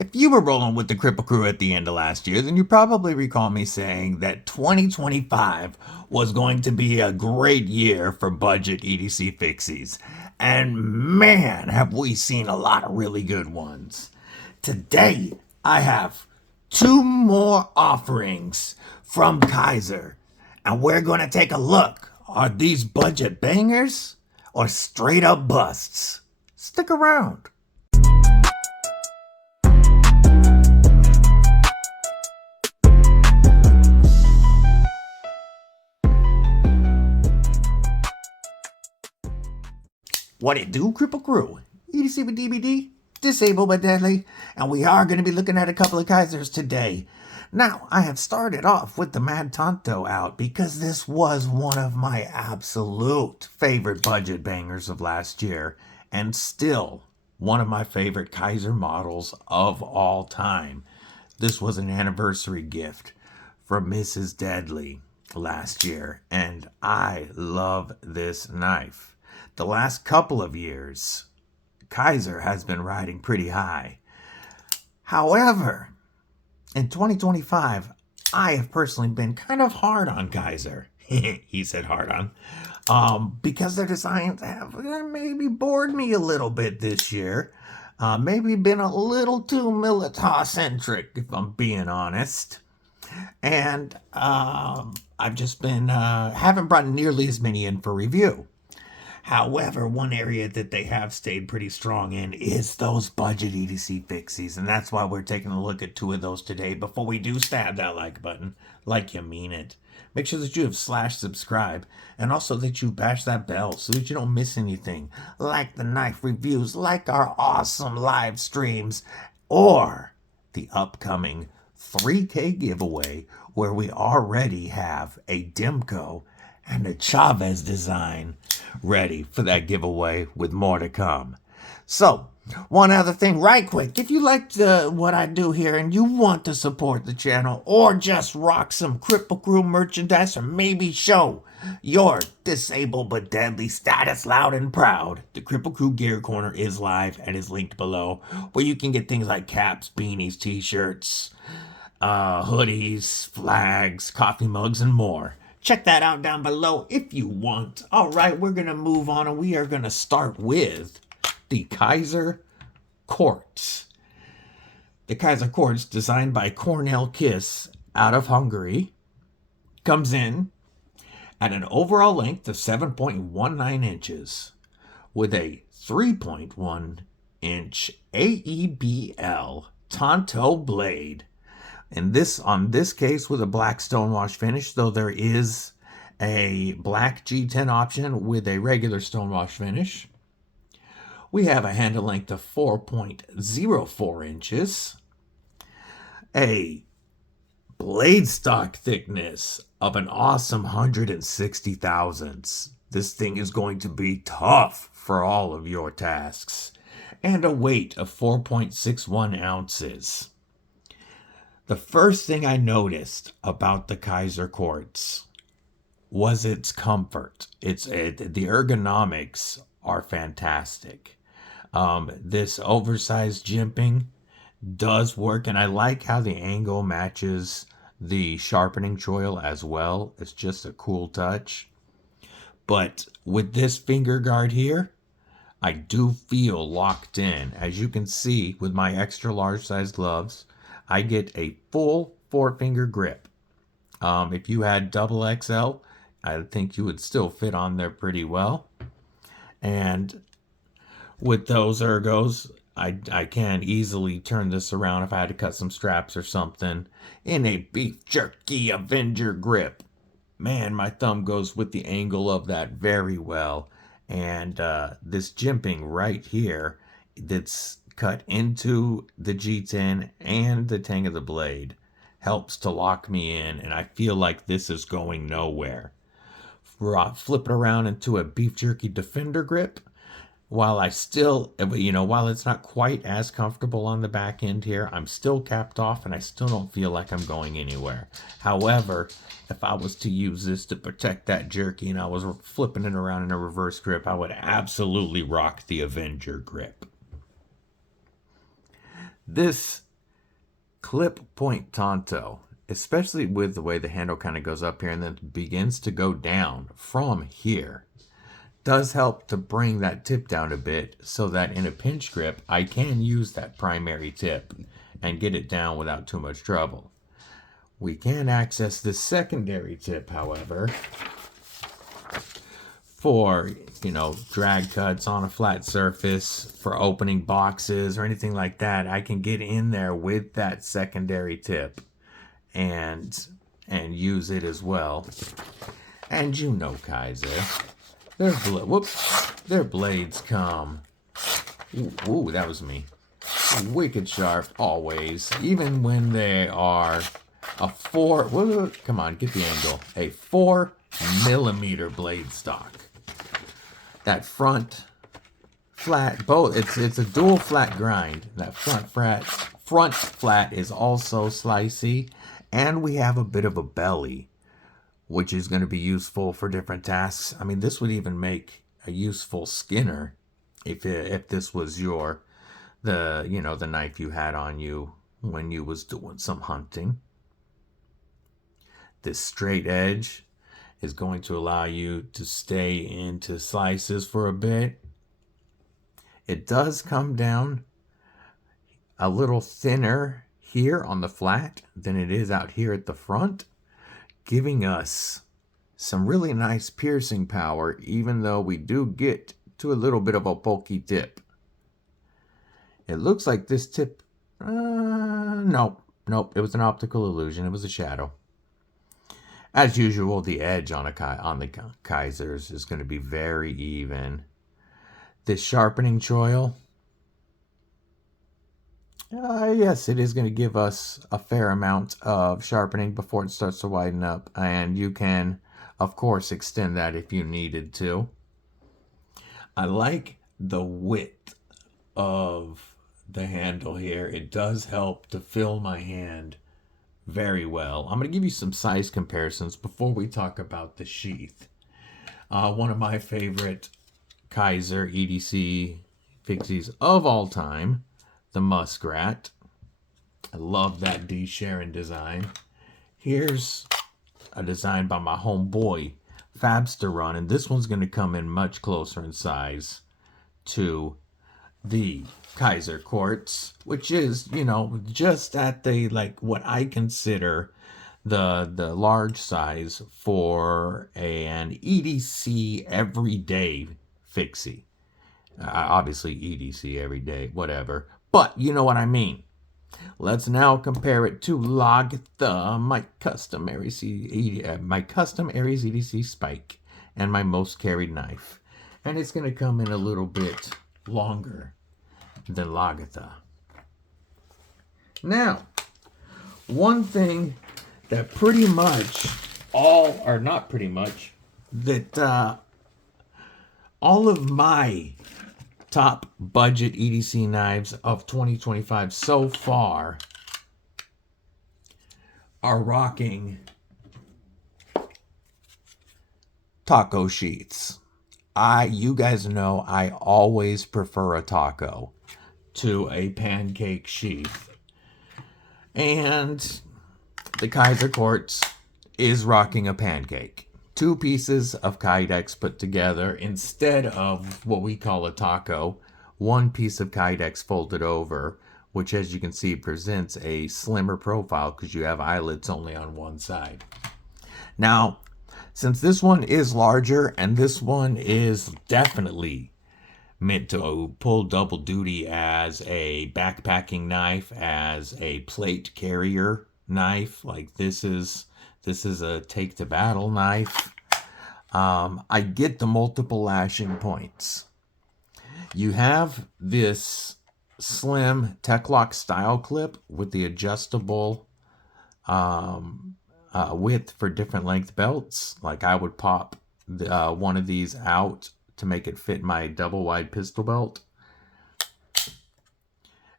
If you were rolling with the Kripple crew at the end of last year, then you probably recall me saying that 2025 was going to be a great year for Budget EDC Fixies. And man, have we seen a lot of really good ones. Today, I have two more offerings from Kizer. And we're going to take a look. Are these budget bangers or straight up busts? Stick around. What it do, Kripple Krew? EDC with DBD, disabled but deadly, and we are going to be looking at a couple of Kizers today. Now, I have started off with the Mad Tonto out because this was one of my absolute favorite budget bangers of last year, and still one of my favorite Kizer models of all time. This was an anniversary gift from Mrs. Deadly last year, and I love this knife. The last couple of years, Kizer has been riding pretty high. However, in 2025, I have personally been kind of hard on Kizer. He said hard on. Because their designs have maybe bored me a little bit this year. Maybe been a little too Militar-centric, if I'm being honest. And I've just been, haven't brought nearly as many in for review. However, one area that they have stayed pretty strong in is those budget EDC Fixies, and that's why we're taking a look at two of those today. Before we do, stab that like button, like you mean it. Make sure that you have /subscribe, and also that you bash that bell so that you don't miss anything, like the knife reviews, like our awesome live streams, or the upcoming 3K giveaway, where we already have a Demko and a Chavez design ready for that giveaway with more to come. So, one other thing right quick. If you liked what I do here and you want to support the channel or just rock some Kripple Krew merchandise or maybe show your disabled but deadly status loud and proud, the Kripple Krew Gear Corner is live and is linked below, where you can get things like caps, beanies, t-shirts, hoodies, flags, coffee mugs, and more. Check that out down below if you want. All right, we're going to move on, and we are going to start with the Kizer Quartz. The Kizer Quartz, designed by Kornell Kiss out of Hungary, comes in at an overall length of 7.19 inches with a 3.1 inch AEB-L Tonto blade. And on this case with a black stonewash finish, though there is a black G10 option with a regular stonewash finish. We have a handle length of 4.04 inches, a blade stock thickness of an awesome 160 thousandths. This thing is going to be tough for all of your tasks, and a weight of 4.61 ounces. The first thing I noticed about the Kizer Quartz was its comfort. The ergonomics are fantastic. This oversized jimping does work, and I like how the angle matches the sharpening choil as well. It's just a cool touch. But with this finger guard here, I do feel locked in. As you can see with my extra large size gloves, I get a full 4-finger grip. If you had double XL, I think you would still fit on there pretty well. And with those ergos, I can easily turn this around if I had to cut some straps or something in a beef jerky Avenger grip. Man, my thumb goes with the angle of that very well. And this jimping right here, that's cut into the G10 and the tang of the blade, helps to lock me in, and I feel like this is going nowhere. Flip it around into a beef jerky defender grip, while while it's not quite as comfortable on the back end here, I'm still capped off and I still don't feel like I'm going anywhere. However, if I was to use this to protect that jerky and I was flipping it around in a reverse grip, I would absolutely rock the Avenger grip. This clip point Tonto, especially with the way the handle kind of goes up here and then begins to go down from here, does help to bring that tip down a bit so that in a pinch grip, I can use that primary tip and get it down without too much trouble. We can access this secondary tip, however, for, drag cuts on a flat surface, for opening boxes or anything like that. I can get in there with that secondary tip and use it as well. And Kizer, their blades come, ooh, that was me, wicked sharp always, even when they are a 4mm blade stock. That front flat, both, it's a dual flat grind. That front flat is also slicey, and we have a bit of a belly, which is going to be useful for different tasks. I mean, this would even make a useful skinner if this was the knife you had on you when you was doing some hunting. This straight edge is going to allow you to stay into slices for a bit. It does come down a little thinner here on the flat than it is out here at the front, giving us some really nice piercing power, even though we do get to a little bit of a bulky tip. It looks like this tip, nope, it was an optical illusion. It was a shadow. As usual, the edge on the Kizers is going to be very even. This sharpening choil, yes, it is going to give us a fair amount of sharpening before it starts to widen up. And you can, of course, extend that if you needed to. I like the width of the handle here. It does help to fill my hand very well. I'm going to give you some size comparisons before we talk about the sheath. One of my favorite Kizer EDC Fixies of all time, the Muskrat. I love that D. Sharon design. Here's a design by my homeboy Fabster Run, and this one's going to come in much closer in size to the Kizer Quartz, which is, just at the, what I consider the large size for an EDC everyday fixie. Obviously EDC everyday, whatever, but you know what I mean. Let's now compare it to Lagatha, my custom Aries EDC spike, and my most carried knife. And it's going to come in a little bit longer than Lagatha. Now, one thing that pretty much all of my top budget EDC knives of 2025 so far are rocking taco sheaths. You guys know I always prefer a taco to a pancake sheath. And the Kizer Quartz is rocking a pancake. 2 pieces of Kydex put together instead of what we call a taco. 1 piece of Kydex folded over, which, as you can see, presents a slimmer profile because you have eyelets only on one side. Now, since this one is larger and this one is definitely meant to pull double duty as a backpacking knife, as a plate carrier knife, like this is a take to battle knife. I get the multiple lashing points. You have this slim Tech-Lock style clip with the adjustable width for different length belts. Like I would pop one of these out to make it fit my double wide pistol belt.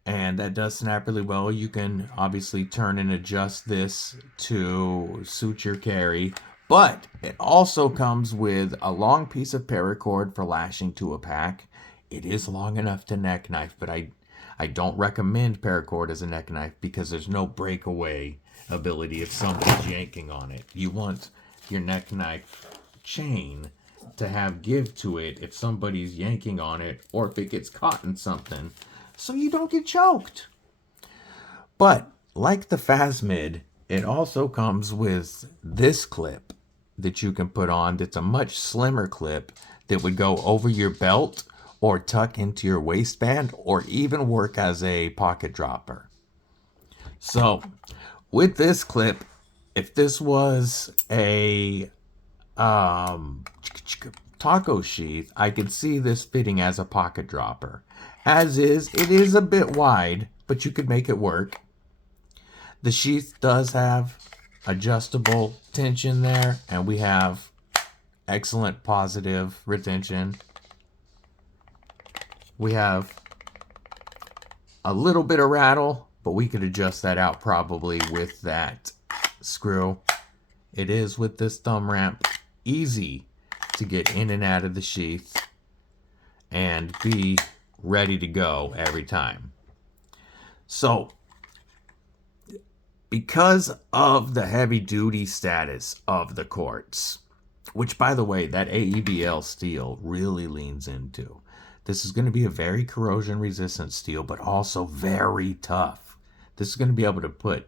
And that does snap really well. You can obviously turn and adjust this to suit your carry. But it also comes with a long piece of paracord for lashing to a pack. It is long enough to neck knife, but I I don't recommend paracord as a neck knife because there's no breakaway ability if somebody's yanking on it. You want your neck knife chain to have give to it if somebody's yanking on it or if it gets caught in something so you don't get choked. But like the Phasmid, it also comes with this clip that you can put on that's a much slimmer clip that would go over your belt or tuck into your waistband or even work as a pocket dropper. So with this clip, if this was a taco sheath, I could see this fitting as a pocket dropper. As is, it is a bit wide, but you could make it work. The sheath does have adjustable tension there, and we have excellent positive retention. We have a little bit of rattle, but we could adjust that out probably with that screw. It is with this thumb ramp easy to get in and out of the sheath and be ready to go every time. So because of the heavy duty status of the quartz, which by the way, that AEB-L steel really leans into. This is going to be a very corrosion resistant steel, but also very tough. This is going to be able to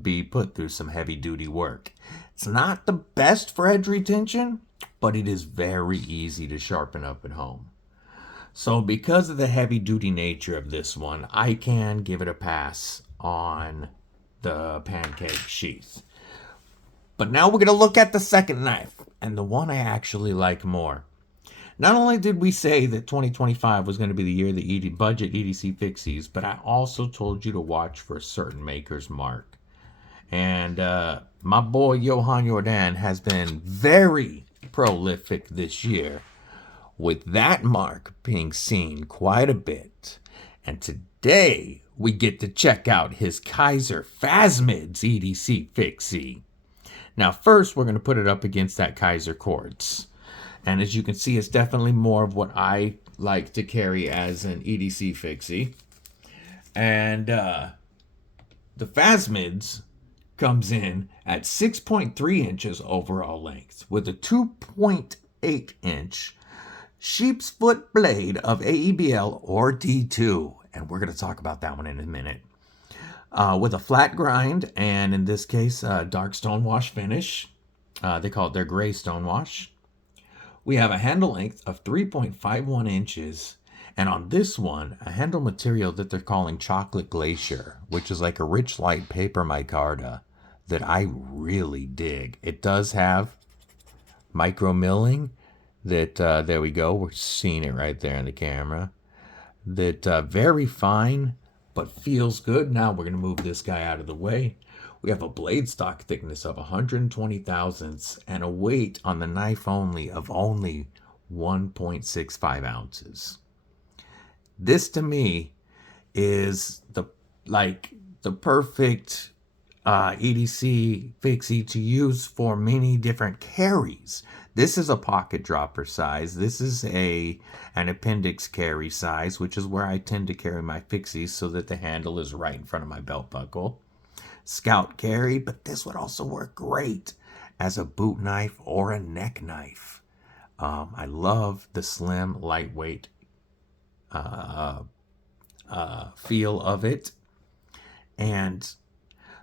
be put through some heavy duty work. It's not the best for edge retention, but it is very easy to sharpen up at home. So because of the heavy duty nature of this one, I can give it a pass on the pancake sheath. But now we're going to look at the second knife, and the one I actually like more. Not only did we say that 2025 was going to be the year of the Budget EDC Fixies, but I also told you to watch for a certain maker's mark. And my boy Johan Jordaan has been very prolific this year, with that mark being seen quite a bit. And today we get to check out his Kizer Phasmids EDC Fixie. Now first we're going to put it up against that Kizer Quartz. And as you can see, it's definitely more of what I like to carry as an EDC Fixie. And the Phasmids comes in at 6.3 inches overall length with a 2.8 inch sheep's foot blade of AEB-L or D2. And we're going to talk about that one in a minute. With a flat grind, and in this case, dark stonewash finish. They call it their gray stonewash. We have a handle length of 3.51 inches. And on this one, a handle material that they're calling chocolate glacier, which is like a Richlite paper micarta that I really dig. It does have micro milling that, there we go. We're seeing it right there in the camera. That very fine, but feels good. Now we're going to move this guy out of the way. We have a blade stock thickness of 120 thousandths and a weight on the knife only of only 1.65 ounces. This to me is the perfect EDC Fixie to use for many different carries. This is a pocket dropper size. This is an appendix carry size, which is where I tend to carry my Fixies so that the handle is right in front of my belt buckle. Scout carry, but this would also work great as a boot knife or a neck knife. I love the slim, lightweight feel of it. And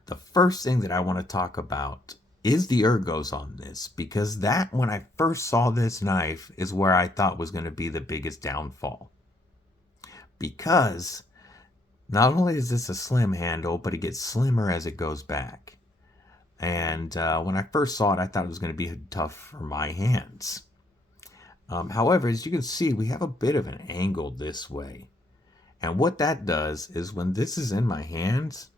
the first thing that I want to talk about is the ergos on this, because that, when I first saw this knife, is where I thought was going to be the biggest downfall. Because not only is this a slim handle, but it gets slimmer as it goes back. And when I first saw it, I thought it was going to be tough for my hands. However, as you can see, we have a bit of an angle this way. And what that does is when this is in my hands,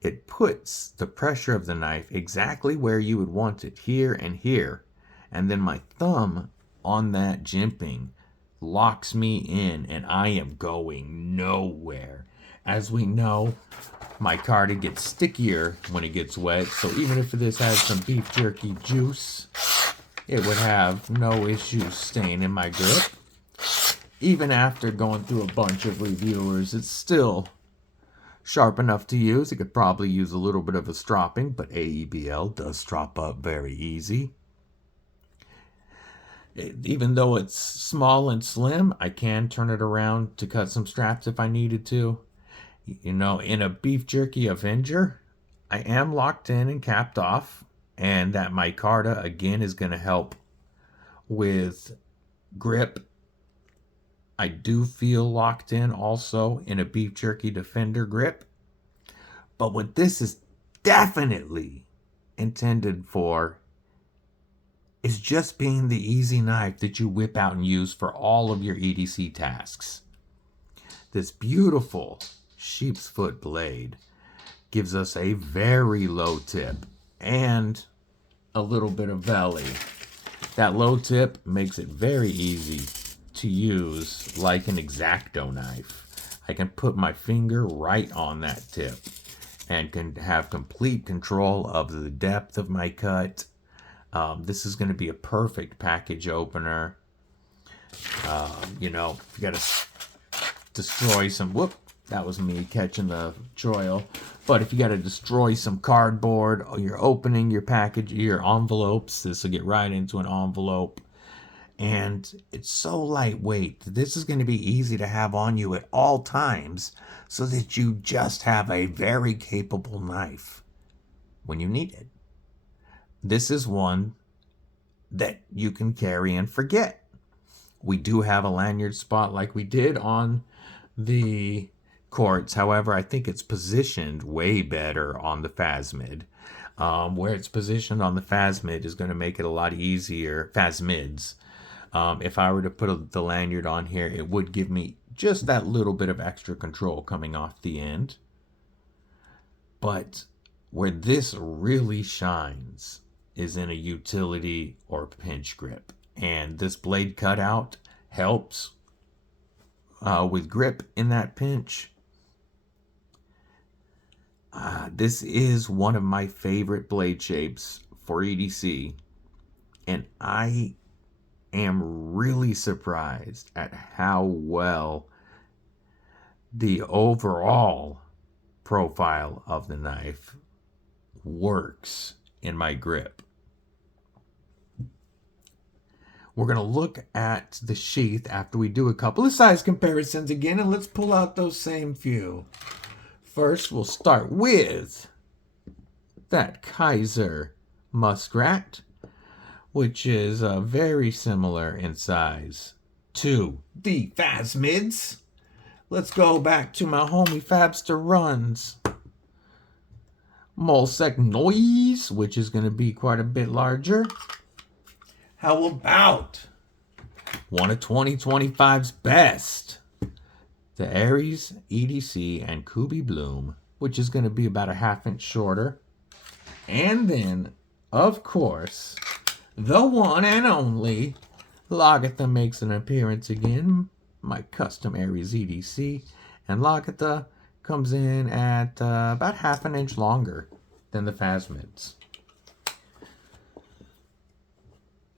it puts the pressure of the knife exactly where you would want it, here and here. And then my thumb on that jimping locks me in, and I am going nowhere. As we know, micarta gets stickier when it gets wet, so even if this has some beef jerky juice, it would have no issue staying in my grip. even after going through a bunch of reviewers, it's still sharp enough to use. It could probably use a little bit of a stropping, but AEB-L does strop up very easy. Even though it's small and slim, I can turn it around to cut some straps if I needed to. You know, in a beef jerky Avenger, I am locked in and capped off, and that Micarta again is going to help with grip. I do feel locked in also in a beef jerky Defender grip, but what this is definitely intended for is just being the easy knife that you whip out and use for all of your EDC tasks. This beautiful sheep's foot blade gives us a very low tip and a little bit of belly. That low tip makes it very easy to use like an X-Acto knife. I can put my finger right on that tip and can have complete control of the depth of my cut. This is going to be a perfect package opener. You know, if you got to destroy some, whoop, that was me catching the choil. But if you got to destroy some cardboard, or you're opening your package, your envelopes, this will get right into an envelope. And it's so lightweight. This is going to be easy to have on you at all times so that you just have a very capable knife when you need it. This is one that you can carry and forget. We do have a lanyard spot like we did on the Quartz. However, I think it's positioned way better on the Phasmid. Where it's positioned on the Phasmid is going to make it a lot easier. Phasmids. If I were to put the lanyard on here, it would give me just that little bit of extra control coming off the end. But where this really shines is in a utility or pinch grip. And this blade cutout helps with grip in that pinch. This is one of my favorite blade shapes for EDC. And I am really surprised at how well the overall profile of the knife works in my grip. We're going to look at the sheath after we do a couple of size comparisons again, and let's pull out those same few. First, we'll start with that Kizer Muskrat, which is very similar in size to the Phasmids. Let's go back to my homie Fabster Runs. Molsec Noise, which is going to be quite a bit larger. How about one of 2025's best, the Aries EDC and Kubi Bloom, which is going to be about a ½ inch shorter. And then, of course, the one and only Lagatha makes an appearance again, my custom Aries EDC. And Lagatha comes in at about ½ inch longer than the Phasmids.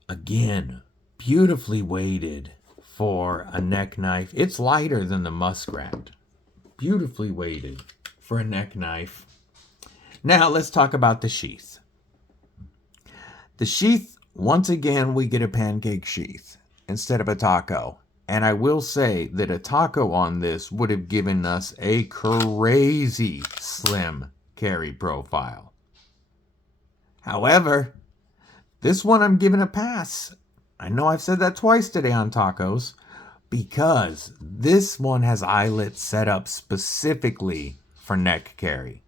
Again, beautifully weighted for a neck knife. It's lighter than the Muskrat. Beautifully weighted for a neck knife. Now let's talk about the sheath. The sheath, once again, we get a pancake sheath instead of a taco. And I will say that a taco on this would have given us a crazy slim carry profile. However, this one I'm giving a pass. I know I've said that twice today on tacos, because this one has eyelets set up specifically for neck carry.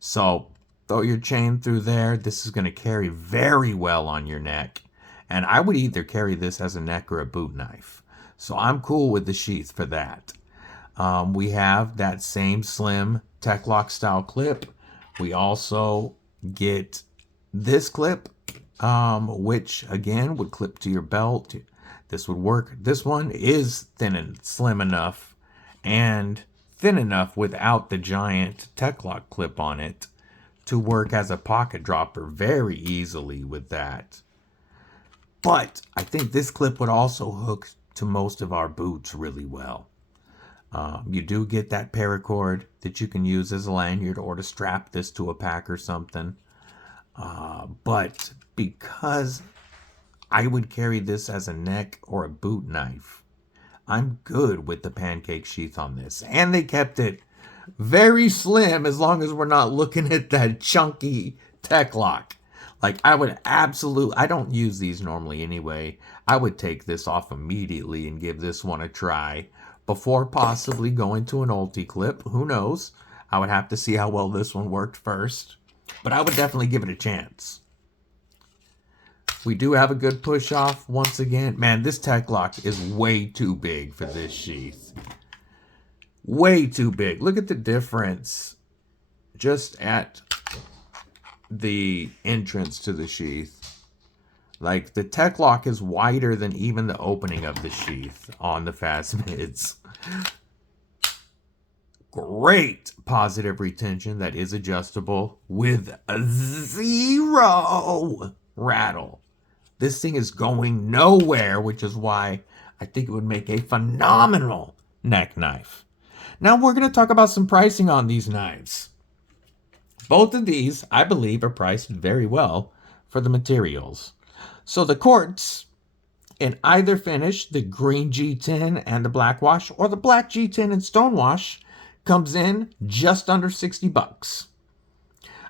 So throw your chain through there. This is going to carry very well on your neck. And I would either carry this as a neck or a boot knife. So I'm cool with the sheath for that. We have that same slim Tech-Lock style clip. We also get this clip, which again would clip to your belt. This would work. This one is thin and slim enough and thin enough without the giant Tech-Lock clip on it to work as a pocket dropper very easily with that. But I think this clip would also hook to most of our boots really well. You do get that paracord that you can use as a lanyard or to strap this to a pack or something. But because I would carry this as a neck or a boot knife, I'm good with the pancake sheath on this. And they kept it very slim as long as we're not looking at that chunky tech lock. Like, I don't use these normally anyway. I would take this off immediately and give this one a try before possibly going to an ulti clip. Who knows? I would have to see how well this one worked first. But I would definitely give it a chance. We do have a good push off once again. Man, this tech lock is way too big for this sheath. Way too big. Look at the difference just at the entrance to the sheath. Like, the tech lock is wider than even the opening of the sheath on the Phasmids. Great positive retention that is adjustable with a 0 rattle. This thing is going nowhere, which is why I think it would make a phenomenal neck knife. Now we're going to talk about some pricing on these knives. Both of these, I believe, are priced very well for the materials. So the Quartz, in either finish, the green G10 and the Blackwash, or the black G10 and Stonewash, comes in just under 60 bucks.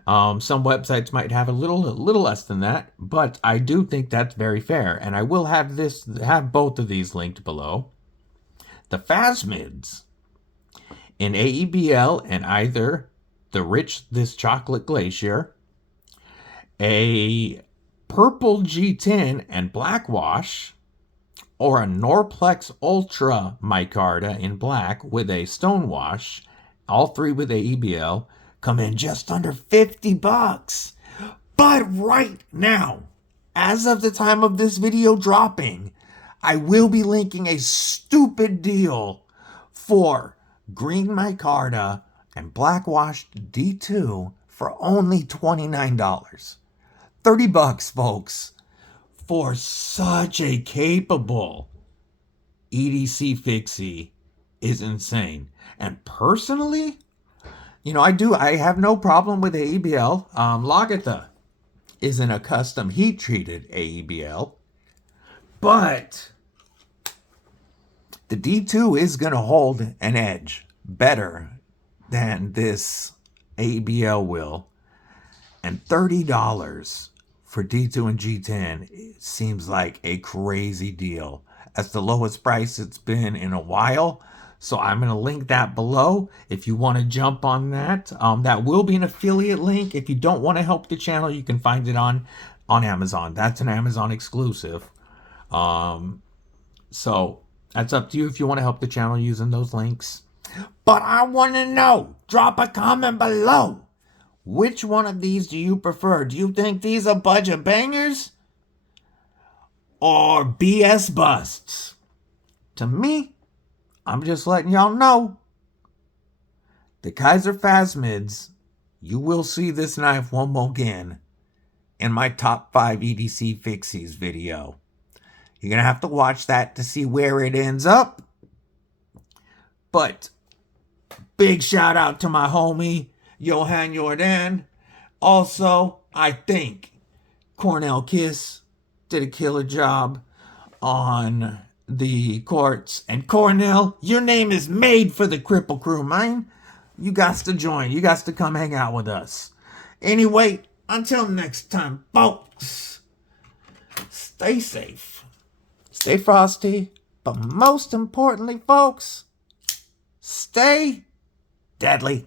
Some websites might have a little less than that, but I do think that's very fair. And I will have both of these linked below. The Phasmids in AEB-L and either this chocolate Glacier, a purple G10 and Blackwash, or a Norplex Ultra Micarta in black with a Stonewash, all three with AEB-L, come in just under 50 bucks. But right now, as of the time of this video dropping, I will be linking a stupid deal for green Micarta and Blackwashed D2 for only $29. 30 bucks, folks, for such a capable EDC Fixie is insane. And personally, I have no problem with AEB-L. Lagatha isn't a custom heat-treated AEB-L, but the D2 is going to hold an edge better than this AEB-L will. And $30 for D2 and G10 seems like a crazy deal. That's the lowest price it's been in a while. So I'm going to link that below if you want to jump on that. That will be an affiliate link. If you don't want to help the channel, you can find it on Amazon. That's an Amazon exclusive. So that's up to you if you want to help the channel using those links. But I want to know, drop a comment below. Which one of these do you prefer? Do you think these are budget bangers or BS busts? To me, I'm just letting y'all know, the Kizer Phasmids, you will see this knife one more again in my top 5 EDC Fixies video. You're going to have to watch that to see where it ends up. But big shout out to my homie, Johan Jordaan. Also, I think Kornell Kiss did a killer job on the Quartz. And Kornell, your name is made for the Kripple crew, man. You got to join. You got to come hang out with us. Anyway, until next time, folks, stay safe, stay frosty, but most importantly, folks, stay deadly.